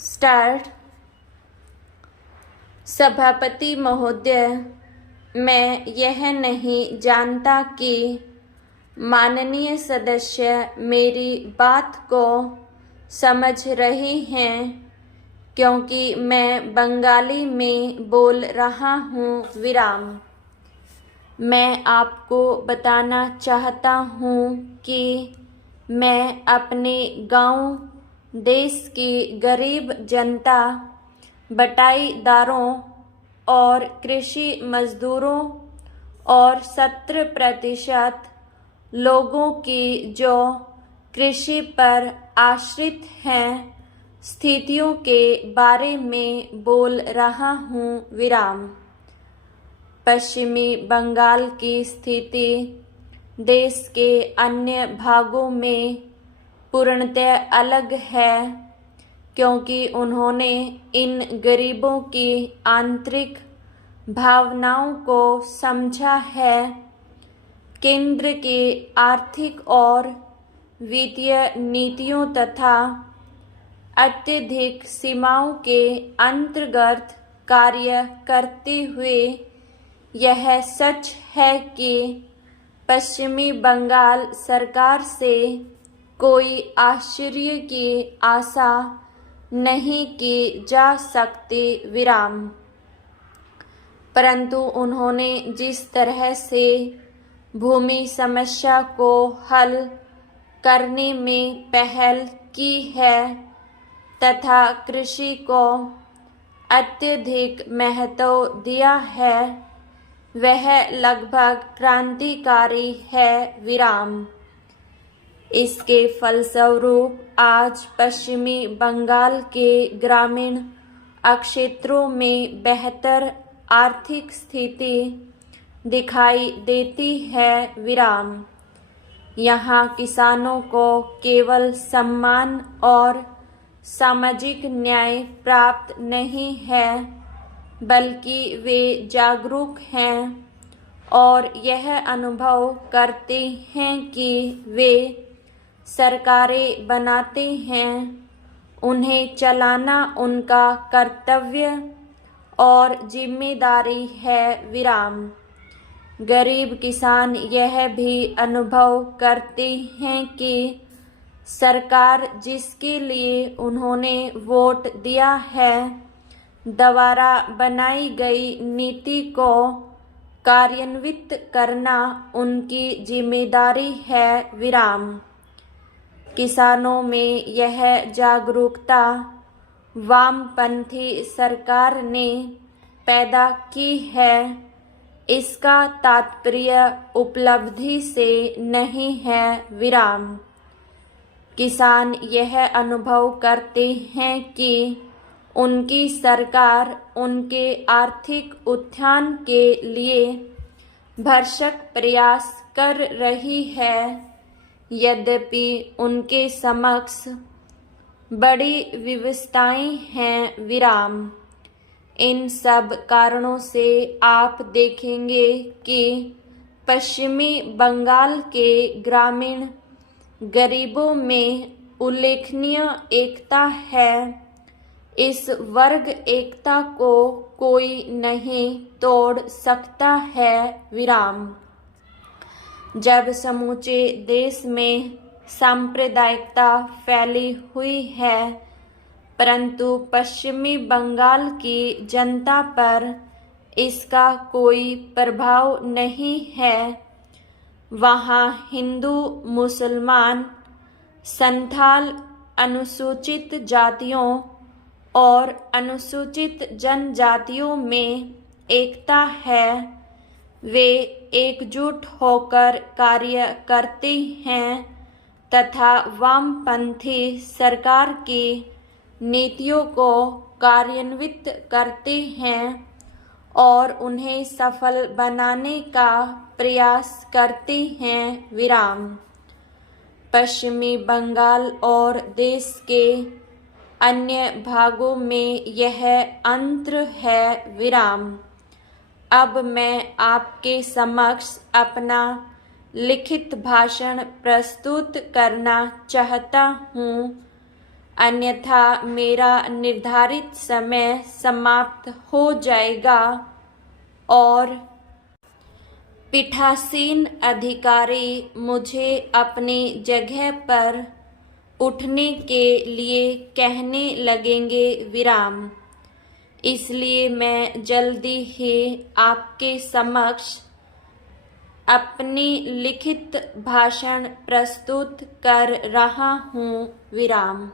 Start. सभापति महोदय, मैं यह नहीं जानता कि माननीय सदस्य मेरी बात को समझ रहे हैं, क्योंकि मैं बंगाली में बोल रहा हूँ। विराम। मैं आपको बताना चाहता हूँ कि मैं अपने गांव, देश की गरीब जनता, बटाईदारों और कृषि मजदूरों और 70% लोगों की जो कृषि पर आश्रित हैं, स्थितियों के बारे में बोल रहा हूँ। विराम। पश्चिमी बंगाल की स्थिति देश के अन्य भागों में पूर्णतः अलग है, क्योंकि उन्होंने इन गरीबों की आंतरिक भावनाओं को समझा है। केंद्र की आर्थिक और वित्तीय नीतियों तथा अत्यधिक सीमाओं के अंतर्गत कार्य करते हुए यह सच है कि पश्चिमी बंगाल सरकार से कोई आश्चर्य की आशा नहीं की जा सकती। विराम। परंतु उन्होंने जिस तरह से भूमि समस्या को हल करने में पहल की है तथा कृषि को अत्यधिक महत्व दिया है, वह लगभग क्रांतिकारी है। विराम। इसके फलस्वरूप आज पश्चिमी बंगाल के ग्रामीण क्षेत्रों में बेहतर आर्थिक स्थिति दिखाई देती है। विराम। यहाँ किसानों को केवल सम्मान और सामाजिक न्याय प्राप्त नहीं है, बल्कि वे जागरूक हैं और यह अनुभव करते हैं कि वे सरकारें बनाते हैं, उन्हें चलाना उनका कर्तव्य और जिम्मेदारी है। विराम। गरीब किसान यह भी अनुभव करते हैं कि सरकार जिसके लिए उन्होंने वोट दिया है, द्वारा बनाई गई नीति को कार्यान्वित करना उनकी जिम्मेदारी है। विराम। किसानों में यह जागरूकता वामपंथी सरकार ने पैदा की है। इसका तात्पर्य उपलब्धि से नहीं है। विराम। किसान यह अनुभव करते हैं कि उनकी सरकार उनके आर्थिक उत्थान के लिए भरसक प्रयास कर रही है, यद्यपि उनके समक्ष बड़ी विवशताएं हैं। विराम। इन सब कारणों से आप देखेंगे कि पश्चिमी बंगाल के ग्रामीण गरीबों में उल्लेखनीय एकता है। इस वर्ग एकता को कोई नहीं तोड़ सकता है। विराम। जब समूचे देश में सांप्रदायिकता फैली हुई है, परंतु पश्चिमी बंगाल की जनता पर इसका कोई प्रभाव नहीं है। वहाँ हिंदू, मुसलमान, संथाल, अनुसूचित जातियों और अनुसूचित जनजातियों में एकता है। वे एकजुट होकर कार्य करते हैं तथा वामपंथी सरकार की नीतियों को कार्यान्वित करते हैं और उन्हें सफल बनाने का प्रयास करते हैं। विराम। पश्चिमी बंगाल और देश के अन्य भागों में यह अंतर है। विराम। अब मैं आपके समक्ष अपना लिखित भाषण प्रस्तुत करना चाहता हूँ। अन्यथा मेरा निर्धारित समय समाप्त हो जाएगा और पीठासीन अधिकारी मुझे अपनी जगह पर उठने के लिए कहने लगेंगे विराम। इसलिए मैं जल्दी ही आपके समक्ष अपनी लिखित भाषण प्रस्तुत कर रहा हूँ विराम।